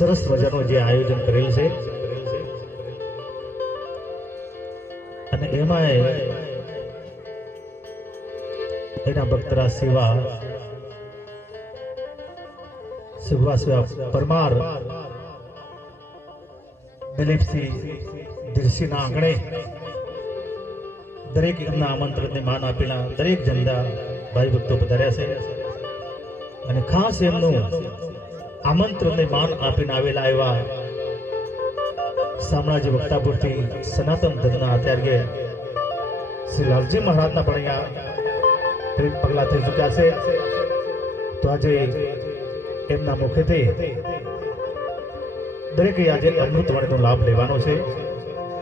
સરસ મજાનું જે આયોજન કરેલું છે અને એમાં એના ભક્તરા સેવા પરમાર દિલીપસિંહ દિરસીના આંગણે દરેક એમના આમંત્રણને માન આપેલા દરેક જનતા ભાઈ ભક્તો પધાર્યા છે અને ખાસ એમનું આમંત્રણને માન આપીને આવેલા એવા શામળાજી વક્તાપુરથી સનાતન ધર્મના આચાર્ય શ્રી લાલજી મહારાજના પણ અહીંયા પગલા થઈ ચૂક્યા છે. તો આજે એમના મુખેથી દરેકે આજે અમૃતવાણીનો લાભ લેવાનો છે.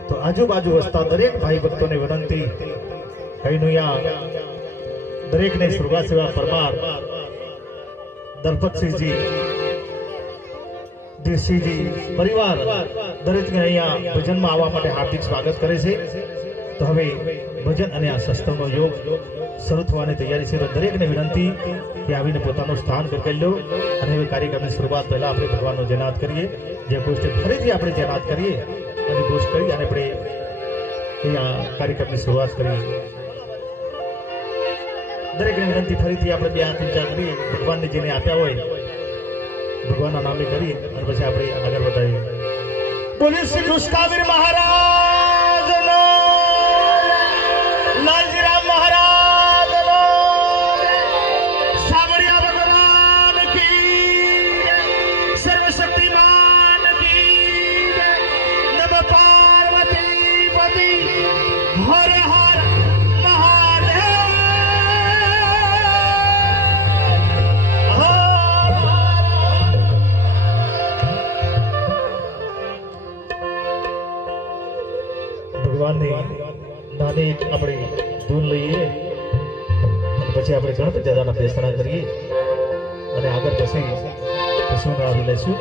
તો આજુબાજુ વસતા દરેક ભાઈ ભક્તોને વિનંતી કહીનું દરેકને સુરગા સેવા પરમાર દલપતસિંહજી દિરસીજી પરિવાર દરેકને અહીંયા ભજનમાં આવવા માટે હાર્દિક સ્વાગત કરે છે. તો હવે ભજન અને આ સત્સંગનો યોગ શરૂ થવાની તૈયારી છે. તો દરેકને વિનંતી કે આવીને પોતાનું સ્થાન કરી લો અને હવે કાર્યક્રમની શરૂઆત પહેલા આપણે ભગવાનનો જયનાદ કરીએ. જે ગોષ્ઠી ફરીથી આપણે જયનાદ કરીએ અને ઘોષ કરી અને આપણે અહીંયા કાર્યક્રમની શરૂઆત કરીએ. દરેકને વિનંતી ફરીથી આપણે બે હાથ ઊંચા કરીએ, ભગવાનને જેને આપ્યા હોય ભગવાનના નામે કરી અને પછી આપણે આગળ વધારીએ. બોલે શ્રી કૃષ્ણવીર મહારાજનો, લાલજીરામ મહારાજનો, સાબરિયા ભગવાન કી, સર્વશક્તિમાન કી, નમ પાર્વતી પતિ, હર હર નાની આપણે ધૂન લઈએ અને પછી આપણે ગણપતિ દાદાના બેસણા કરીએ અને આગળ પછી પશુનો આવી લઈશું.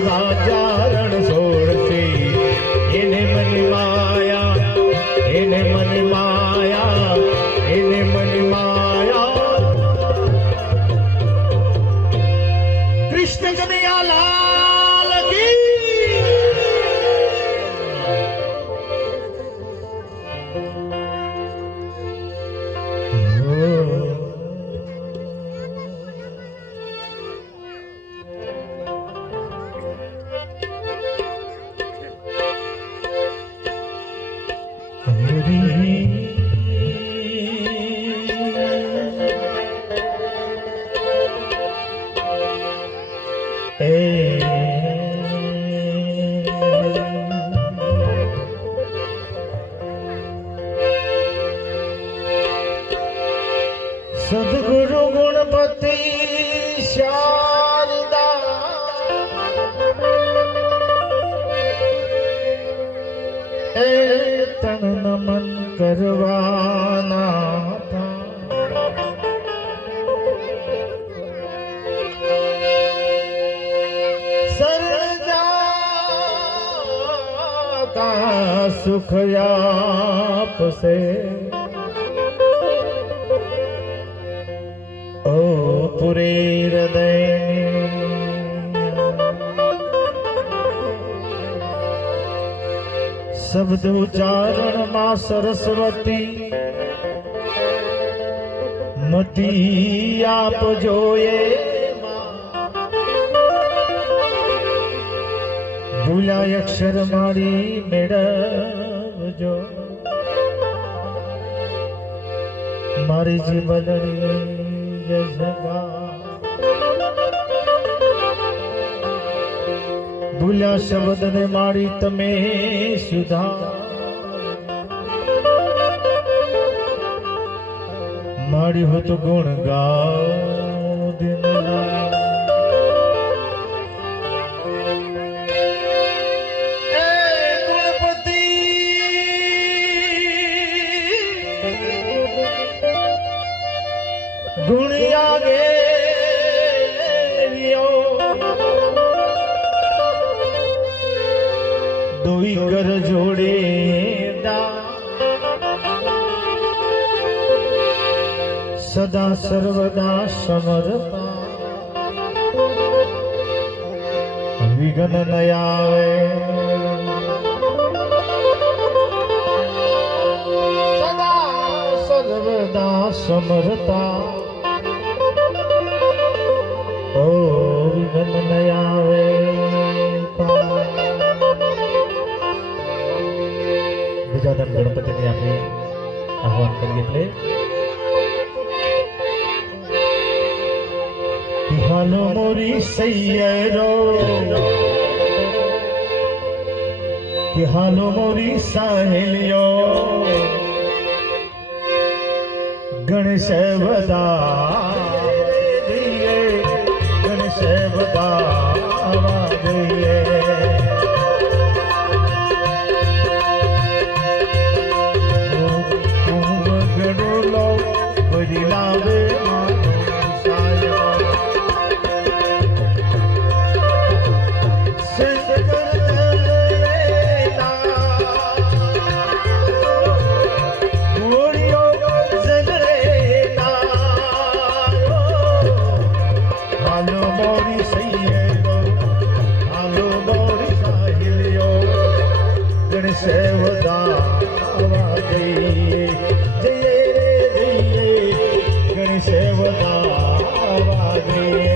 રાજા રણ છોડશે એને મની માયા એને મની માયા એને મની માયા કૃષ્ણ કનૈયા લાલ કી સદગુરુ ગુણપતિ શારદા એ તન નમન કરવાના સરજાતા સુખ આપશે ઓ પુરે હૃદય શબ્દ ઉચ્ચારણ માં સરસ્વતી મતી આપજો એ ભૂલાય અક્ષર મારી મેળવજો મારી જીવનની ભૂલ્યા શબ્દ ને મારી તમે સુધા મારી હો તો ગુણ ગાઓ દિન ગુણપતિ ગુણિયા ગે દોઈ કર જોડે સદા સર્વદા સમરતા વિઘ્ન ન આવે સદા સર્વદા સમરતા ઓ વિઘ્ન ન આવે ગજાનન ગણપતિને આપણે આહ્વાન કરીએ એટલે હાલો મોરી સૈયરો કે હાલો મોરી સાહેલીઓ ગણેશ બધા ગણેશ બધા જઈએ લાવે સેવદા જઈએ જઈએ ગણેશ સેવદા જઈએ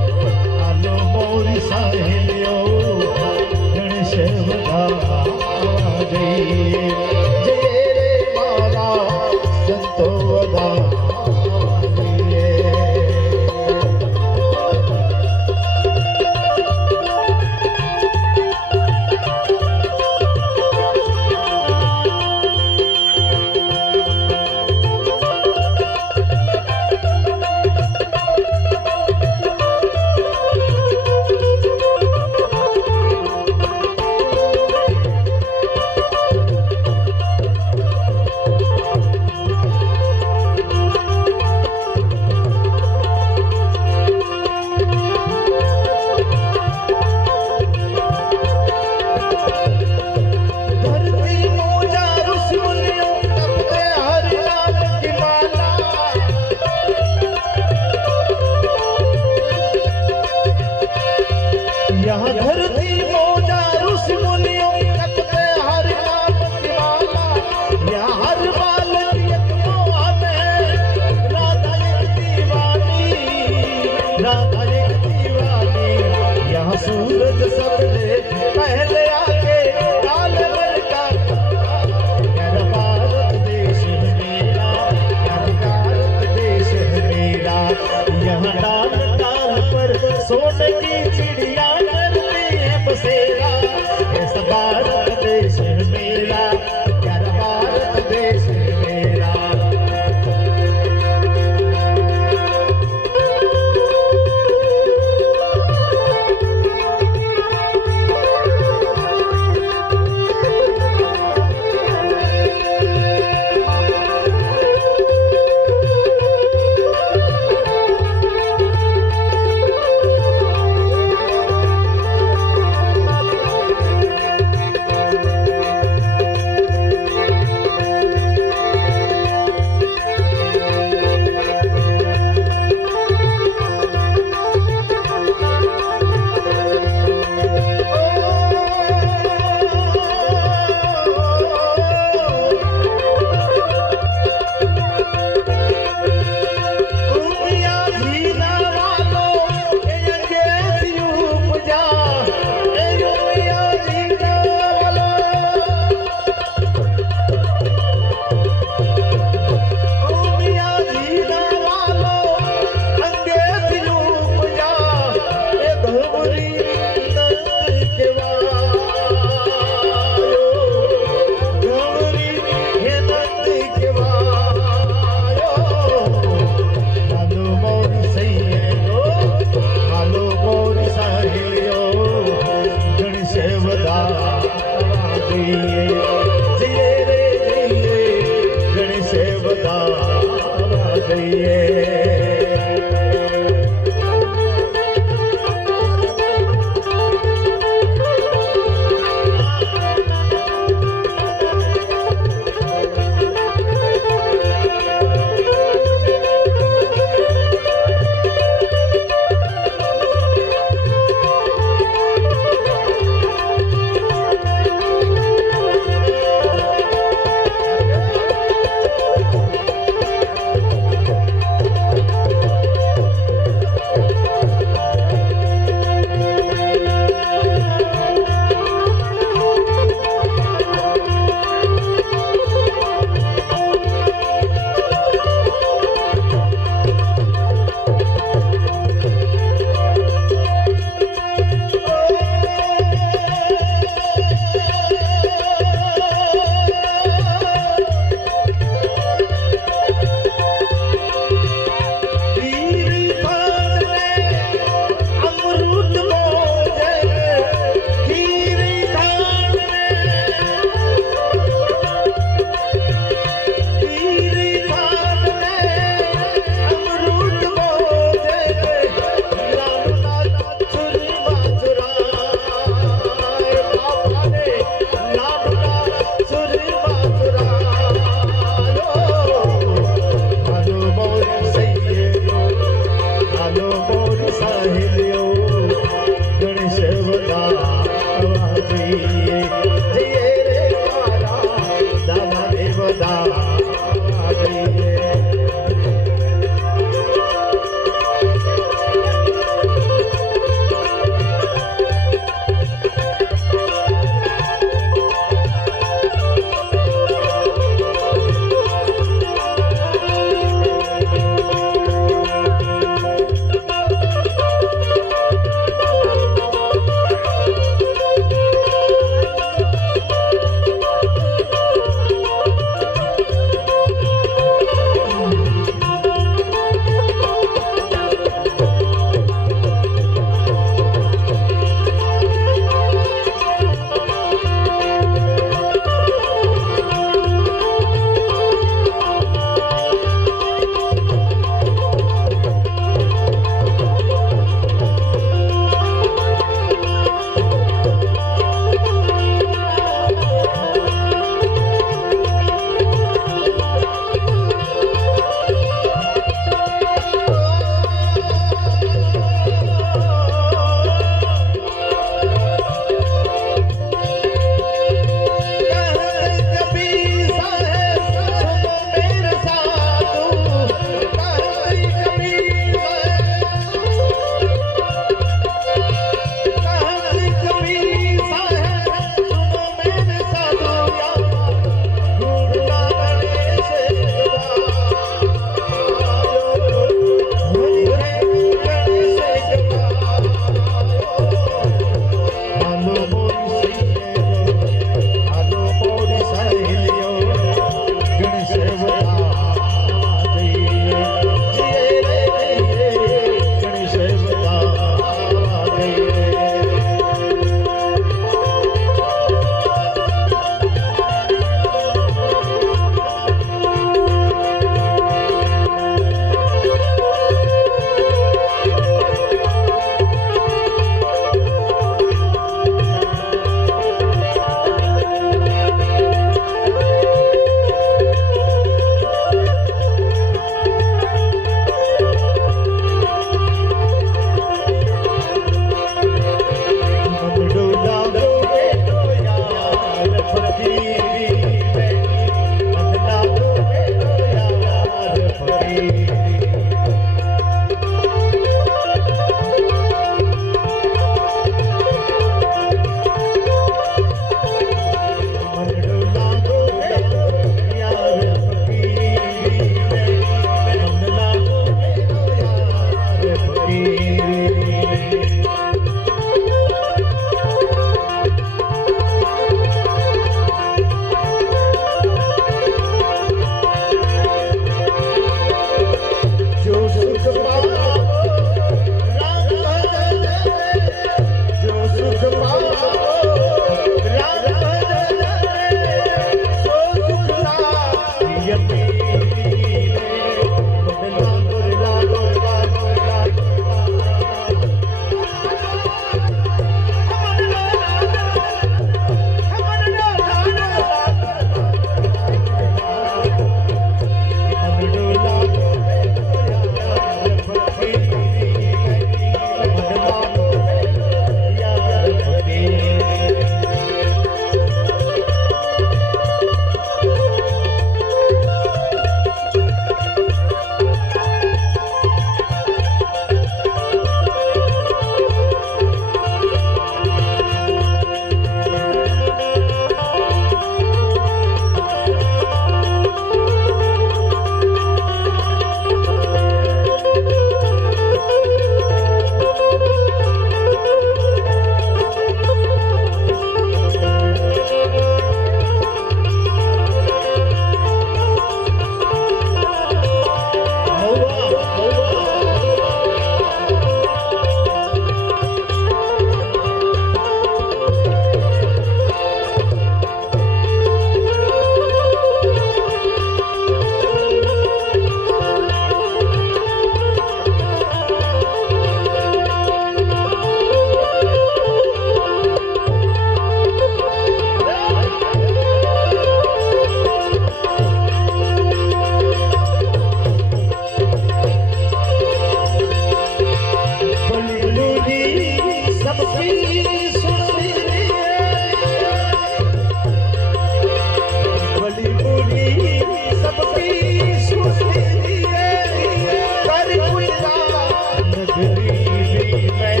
मगरीबी में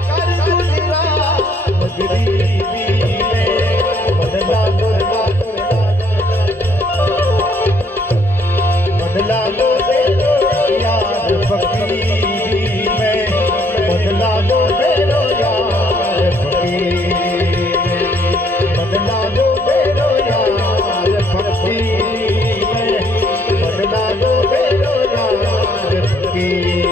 कर गुजरा मगरीबी में बदला दो बदला दो दे दो यार फकीरी में बदला दो दे दो यार फकीरी बदला दो दे दो यार फकीरी में बदला दो दे दो यार फकीरी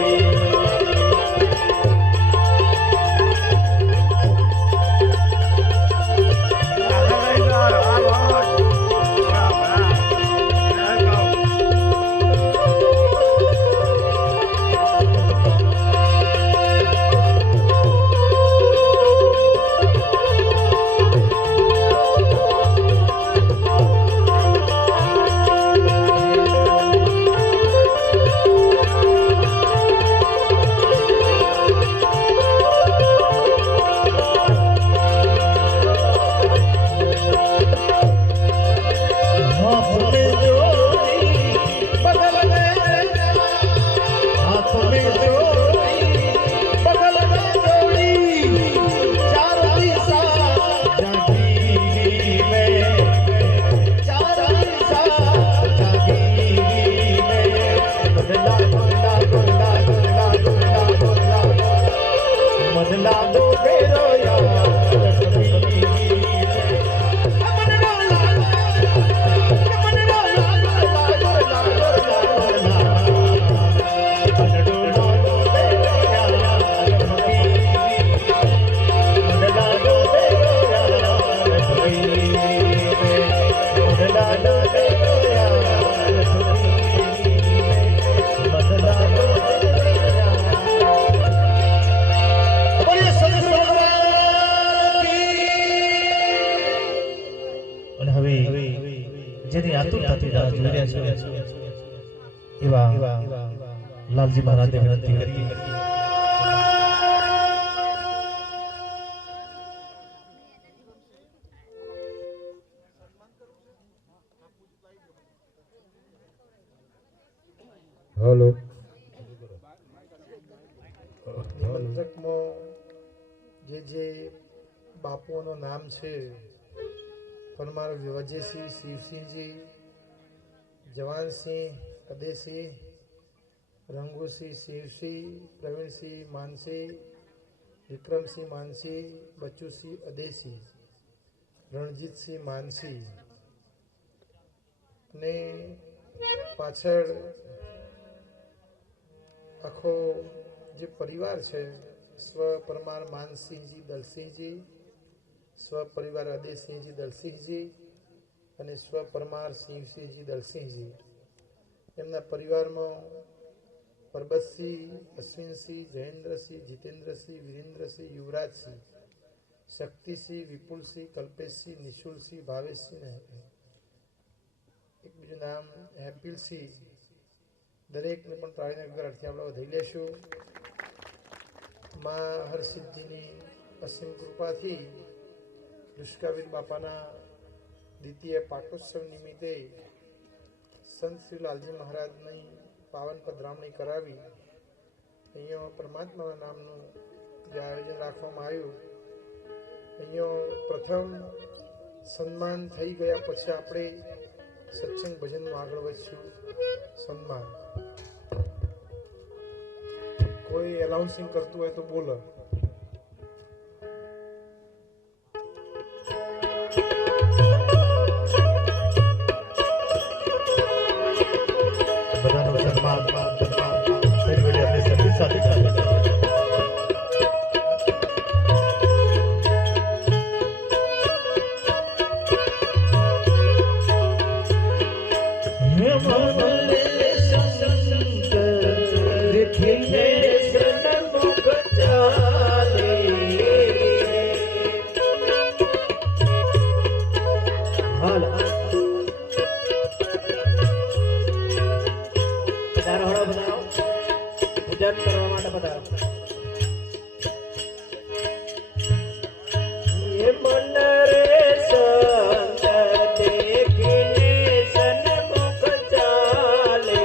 જેની આતુરતાથી રાહ જોઈ રહ્યા છે એવા લાલજી મહારાજને વિનંતી કરી हेलो જે બાપુઓનું નામ છે પરમાર વજયસિંહ શિવસિંહજી જવાનસિંહ અદેસિંહ રંગુસિંહ શિવસિંહ પ્રવીણસિંહ માનસિંહ વિક્રમસિંહ માનસિંહ બચ્ચુસિંહ અદેસિંહ રણજીતસિંહ માનસિંહ અને પાછળ આખો જે પરિવાર છે સ્વ પરમાર માનસિંહજી દલસિંહજી સ્વ પરિવાર અદેસિંહજી દલસિંહજી અને સ્વ પરમાર શિવસિંહજી દલસિંહજી એમના પરિવારમાં પરબતસિંહ અશ્વિનસિંહ જયેન્દ્રસિંહ જીતેન્દ્રસિંહ વિરેન્દ્રસિંહ યુવરાજસિંહ શક્તિસિંહ વિપુલસિંહ કલ્પેશસિંહ નિશુલસિંહ ભાવેશસિંહ ને એક બીજું નામ હેપીલસિંહ દરેકને પણ તાળીના ગગડાટથી આપણે વધાઈ લેશું માં હરસિદ્ધિની અસીમ કૃપાથી લુષ્કાવીર બાપાના દ્વિતીય પાટોત્સવ નિમિત્તે સંત શ્રી લાલજી મહારાજની પાવન પધરામણી કરાવી અહીંયા પરમાત્માના નામનું જે આયોજન રાખવામાં આવ્યું અહીંયા પ્રથમ સન્માન થઈ ગયા પછી આપણે સત્સંગ ભજનમાં આગળ વધશું સન્માન કોઈ એનાઉન્સિંગ કરતું હોય તો બોલો બધાનું સન્માન કરી વડે આપણે સંગીત સાથે પૂજન કરવા માટે પધારો એ મન રે સંત દેખીને સન્મુખ ચાલે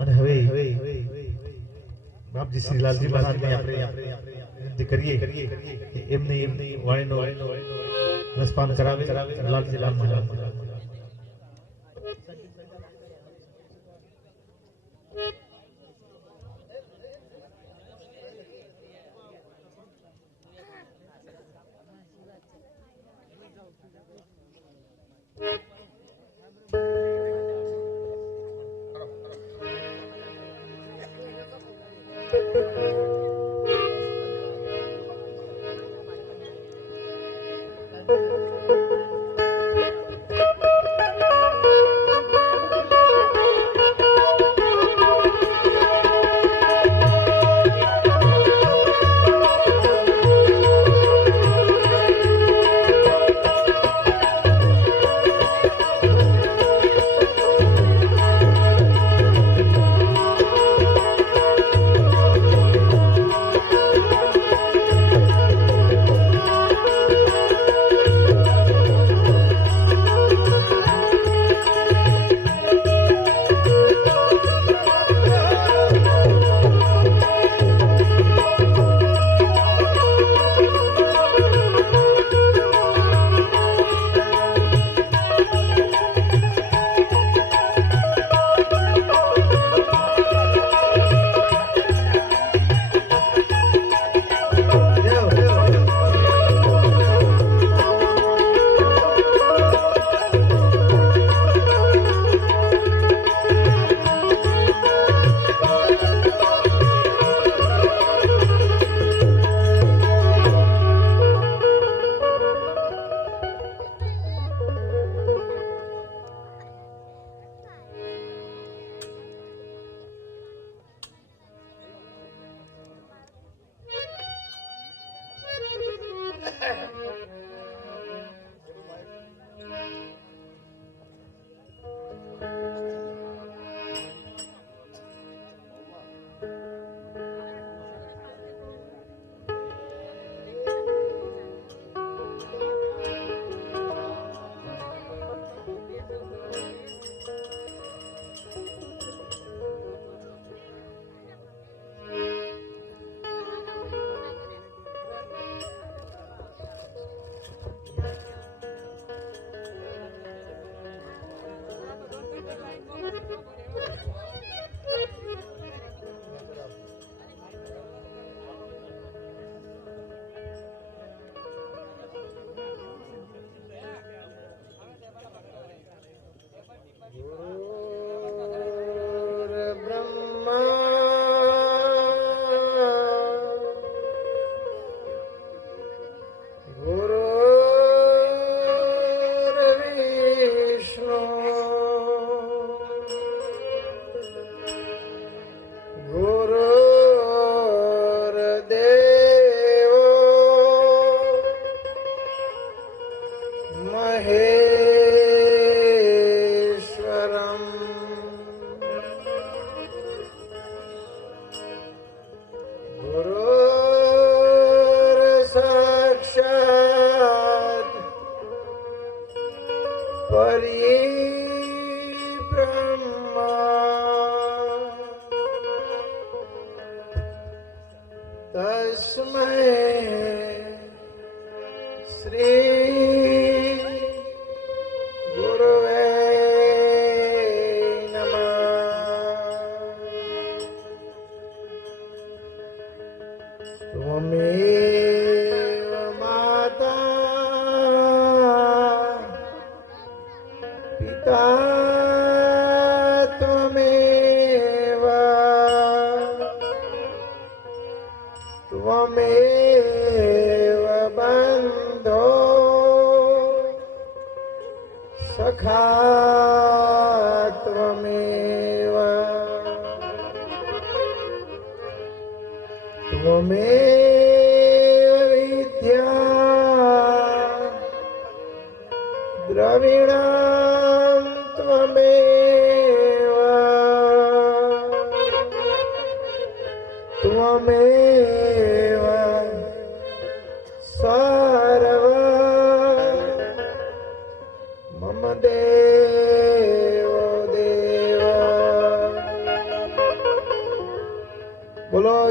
અને હવે બાપજી શ્રી લાલજી મહારાજને આપણે વિનંતી કરીએ કે એમની વાણીનો રસપાન કરાવે લાલજી રામ મહારાજ.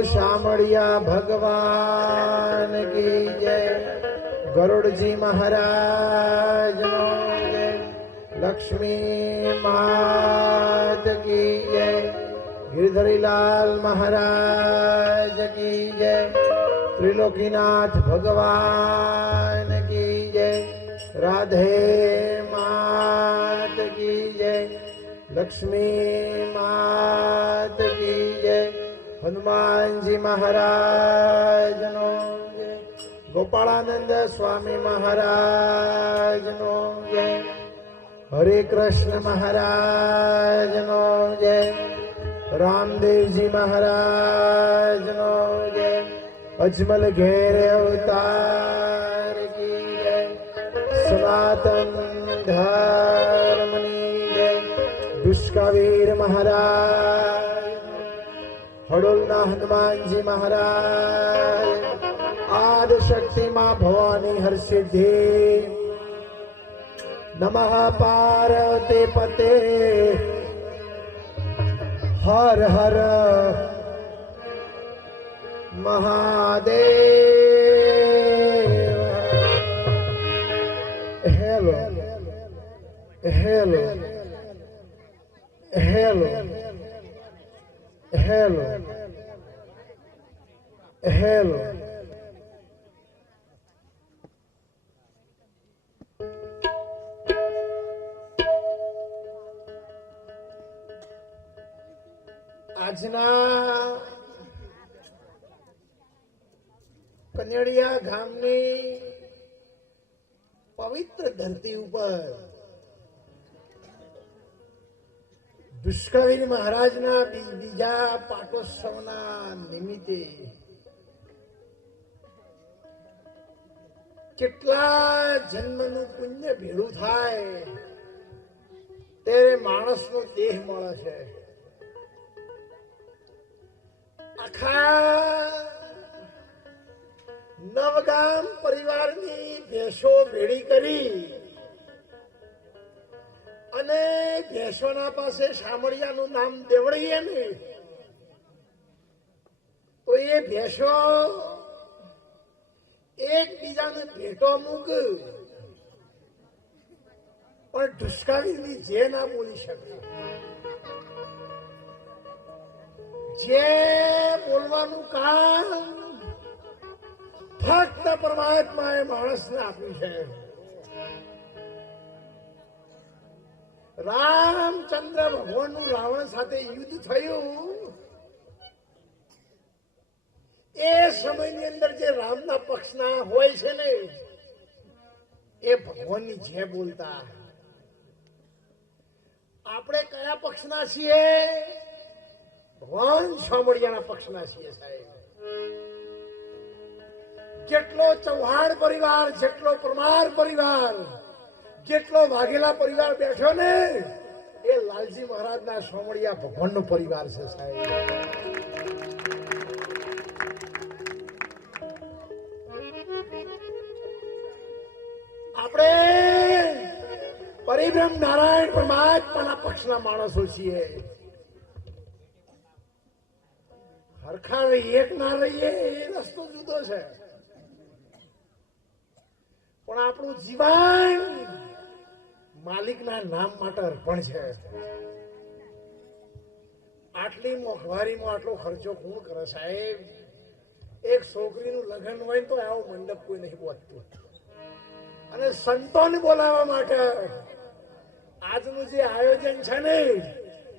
શામળિયા ભગવાન કી જય, ગરુડજી મહારાજનો જય, લક્ષ્મી માત કી જય, ગિરધરીલાલ મહારાજ કી જય, ત્રિલોકીનાથ ભગવાન કી જય, રાધે માત કી જય, લક્ષ્મી માત કી જય, હનુમાનજી મહારાજનો જય, ગોપાળાનંદ સ્વામી મહારાજનો જય, હરે કૃષ્ણ મહારાજનો જય, રામદેવજી મહારાજનો જય, અજમલ ઘેર અવતાર કી જય, સનાતન ધર્મની જય, દુષ્કાવીર મહારાજ, હડોલના હનુમાનજી મહારાજ, આદ શક્તિ માં ભવાની હરસિદ્ધિ, નમઃ પાર્વતી પતે, Har Har Mahadev. Hello hello hello hello hello. આજના કનેડિયા ગામની પવિત્ર ધરતી ઉપર દુષ્કાવીર મહારાજના બીજા પાટોત્સવના નિમિત્તે કેટલા જન્મનું પુણ્ય ભેળું થાય ત્યારે માણસનો દેહ મળે છે. આખા નવગામ પરિવારની ભેંસો ભેળી કરી અને ભેંસોના પાસે શામળિયાનું નામ દેવડીએ ને તો એ ભેંસો એકબીજાને ભેટો મૂક પણ ઢુસકાવીની જે ના બોલી શકે. જે બોલવાનું કામ ફક્ત પરમાત્માએ માણસને આપ્યું છે. રામચંદ્ર ભગવાનનું રાવણ સાથે યુદ્ધ થયું એ સમયની અંદર જે રામના પક્ષના હોય છે ને એ ભગવાનની જે બોલતા. આપણે કયા પક્ષના છીએ? ભગવાન શામળિયાના પક્ષના છીએ સાહેબ. જેટલો ચૌહાણ પરિવાર, જેટલો પરમાર પરિવાર, જેટલો વાઘેલા પરિવાર બેઠો ને એ લાલજી મહારાજના શામળિયા ભગવાનનો પરિવાર છે સાહેબ. આપણે પરિબ્રહ્મ નારાયણ પરમાત્માના પક્ષના માણસો છીએ. હરખા રહીએ કે ના રહીએ એ રસ્તો જુદો છે, પણ આપણું જીવન માલિકના નામ માટે અર્પણ છે. આટલી મોંઘવારીમાં આટલો ખર્ચો કોણ કરે સાહેબ? એક છોકરીનું લગ્ન હોય તો આવો મંડપ કોઈ નહીં પહોંચતું. અને સંતોને બોલાવવા માટે આજનું જે આયોજન છે ને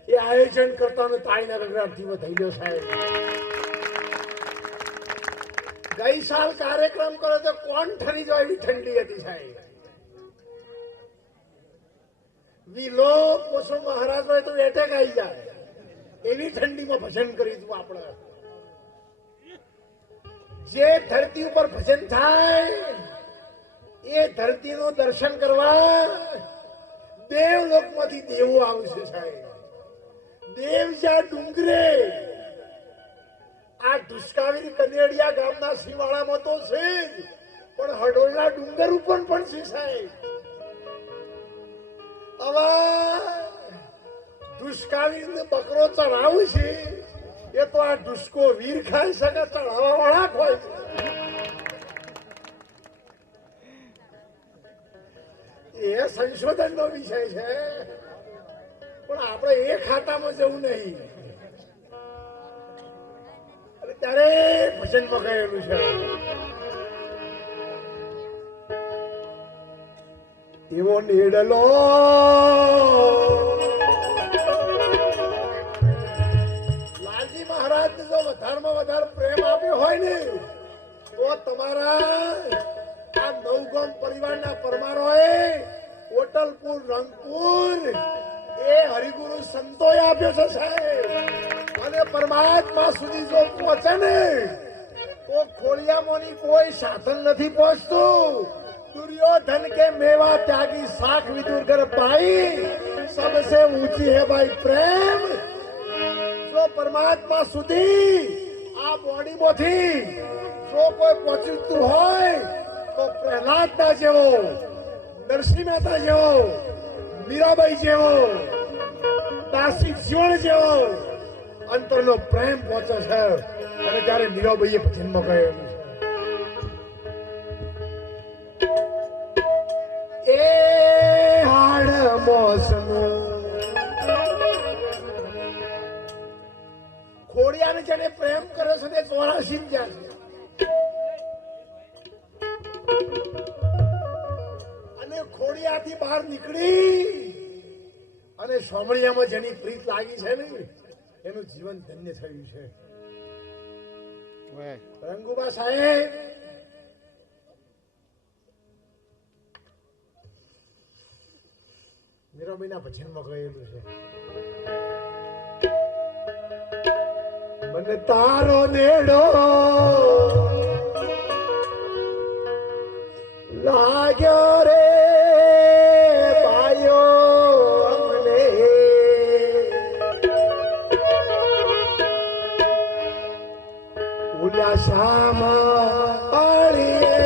એ આયોજન કરતા તાળીના ગગડાટથી વધેલો સાહેબ. ગઈ સાલ કાર્યક્રમ કર્યો તો કોણ ઠરી જાય એવી ઠંડી હતી સાહેબ. વિલો પોસો મહારાજ હોય તો એટેક આવી જાય એવી ઠંડીમાં ભજન કરીશું આપણે. જે ધરતી ઉપર ભજન થાય એ ધરતીનું દર્શન કરવા દેવલોકમાંથી દેવો આવશે સાહેબ. દેવ જ્યાં ડુંગરે આ દુષ્કાવીર કનેડિયા ગામના શિવાળામાં તો છે જ, પણ હડોલના ડુંગર ઉપર પણ છે સાહેબ. આવા દુષ્કાવીર બકરો ચરાવું છે એ તો આ દુષ્કો વીર ખાઈ શકે ચઢાવા વાળા હોય છે. એ સંશોધનનો વિષય છે, પણ આપણે એ ખાતામાં જવું નહીં. અને ત્યારે ભજનમાં કહેલું છે, એવો નીડલો લાલજી મહારાજ જો વધારમાં વધારે પ્રેમ આપ્યો હોય ને તો તમારા આ નવગામ પરિવારના પરમારોએ કોટલપુર રંગપુર એ હરિગુરુ સંતોએ આપ્યો છે સાહેબ. અને પરમાત્મા સુધી જો પહોંચે ને તો ખોડિયામાંની કોઈ સાધન નથી પહોંચતું. दुर्योधन के मेवा त्यागी साख विदुर कर पाई, सबसे ऊंची है भाई प्रेम. जो परमात्मा સુધી આ બોડી માંથી જો કોઈ પહોંચતું હોય તો પ્રહલાદ ના જેવો, નરસિંહ મહેતા જેવો, મીરાબાઈ જેવો, દાસી જીવન જેવો અંતરનો પ્રેમ પહોંચે છે. અને ત્યારે મીરાબાઈએ ભજનમાં કહેલું છે, એ હાડ મોસમો ખોડિયાને જેને પ્રેમ કરે છે તે 84 જ્યાં છે. અને ખોડિયાથી બહાર નીકળી અને સોમળિયામાં જેની પ્રીત લાગી છે ને એનું જીવન ધન્ય થયું છે. રંગુબા સાહેબ મીરાબાઈના ભજનમાં કહેલું છે, મને તારો નેડો લાગ્યો રે પાયો અમને, ઉલ્લાસામાં પાળીએ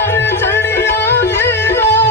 અરે ચણિયા દેવા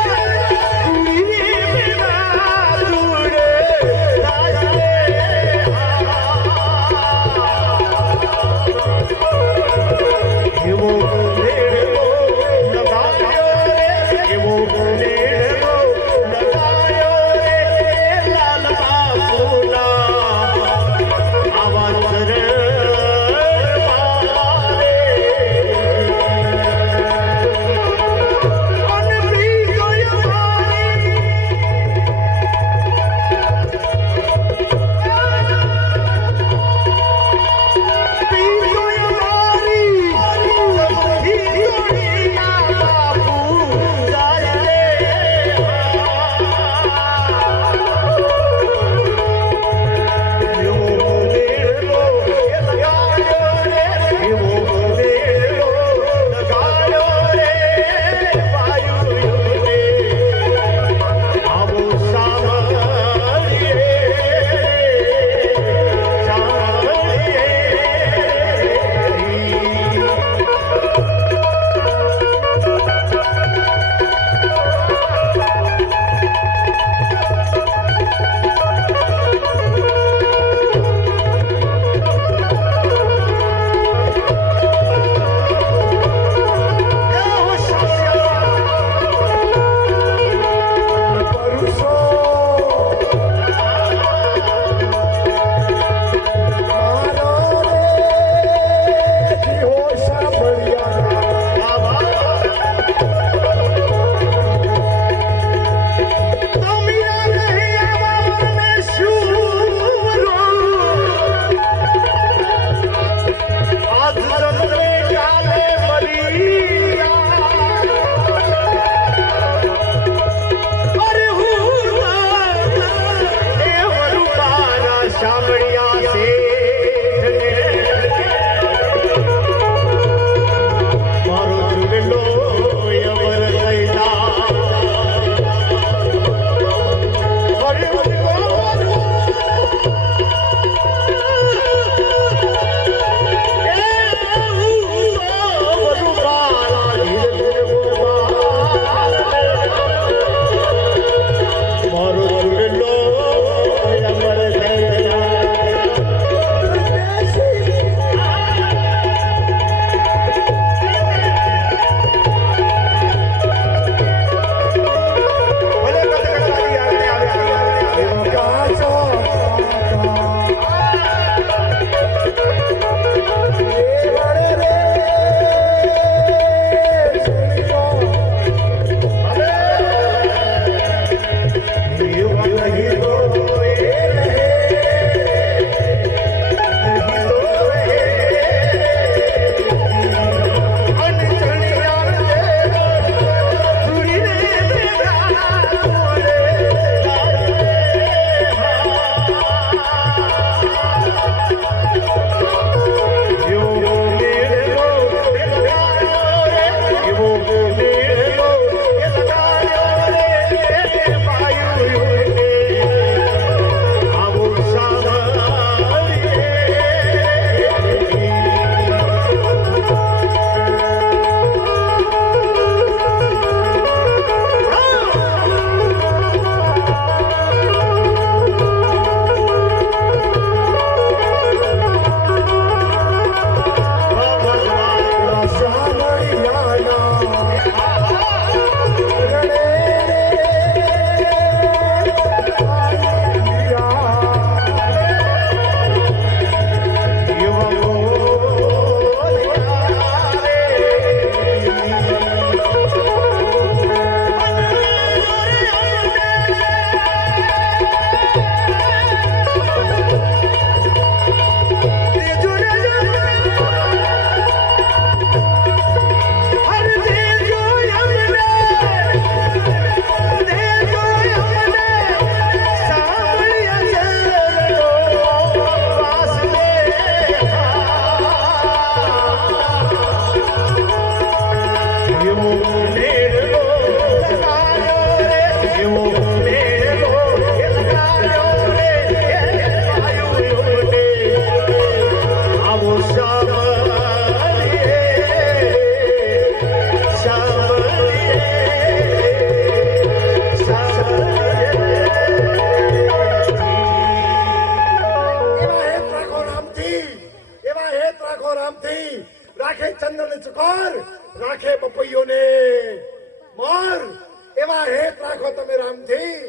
એવા હેત રાખો તમે રામથી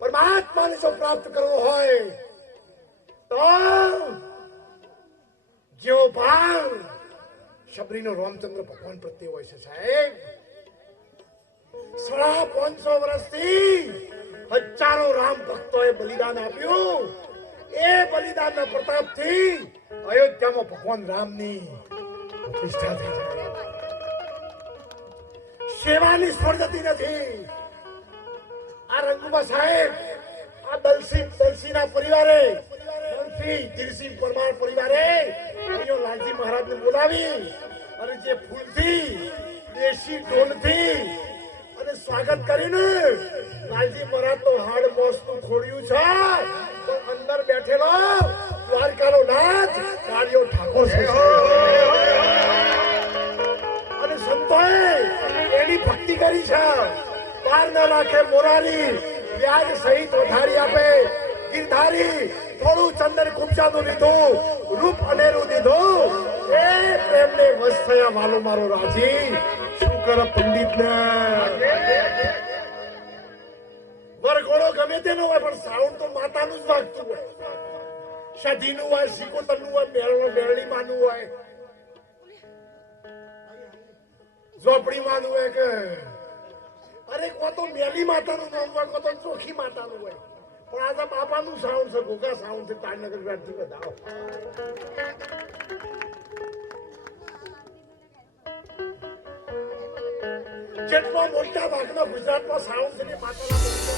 પરમાત્માને જો પ્રાપ્ત કરવો હોય તો જેવો ભાવ શબરીનો રામચંદ્ર ભગવાન પ્રત્યે હોય છે સાહેબ 550 વર્ષથી હજારો રામ ભક્તોએ બલિદાન આપ્યું એ બલિદાનના પ્રતાપથી અયોધ્યામાં ભગવાન રામની પ્રતિષ્ઠા થઈ જાય સેવા નિષ્ફળ જતી નથી આ રંગુબા સાહેબ આ દલસીના પરિવારે ધીરસિંહ પરમાર પરિવારે અહીંયા લાલજી મહારાજને બોલાવી અને જે ફૂલથી દેશી ઢોલથી અને સ્વાગત કરીને લાલજી મહારાજ તો હાડ મોસનું ખોડ્યું છે પણ અંદર બેઠેલો દ્વારકાનો નાથ કાળિયો ઠાકોર છે અને સંતોએ એની ભક્તિ કરી છે 12 લાખે મોરારી વ્યાજ સહિત વધારી આપે ગિરધારી થોડું ચંદન કુબજાનું લીધું રૂપ અનેરું દીધું એ પ્રેમને વશ થયા વાલો મારો રાજી શું કરે પંડિત ને વરઘોડો ગમે તેનો હોય પણ સાઉન્ડ તો માતાનું જ વાગતું હોય સધીનું હોય સિકોતરનું હોય મેરણી માનું હોય ઝોપડી માનું હોય કે અરે કો તો મેલી માતાનું નામ હોય કો તો ચોખી માતાનું હોય પણ આજે બાપાનું સાઉન્ડ છે ગોગા સાઉન્ડ છે તારનગર રાજથી બતાવો જેટલો મોટા ભાગના ગુજરાતમાં સાઉન્ડ છે માતાના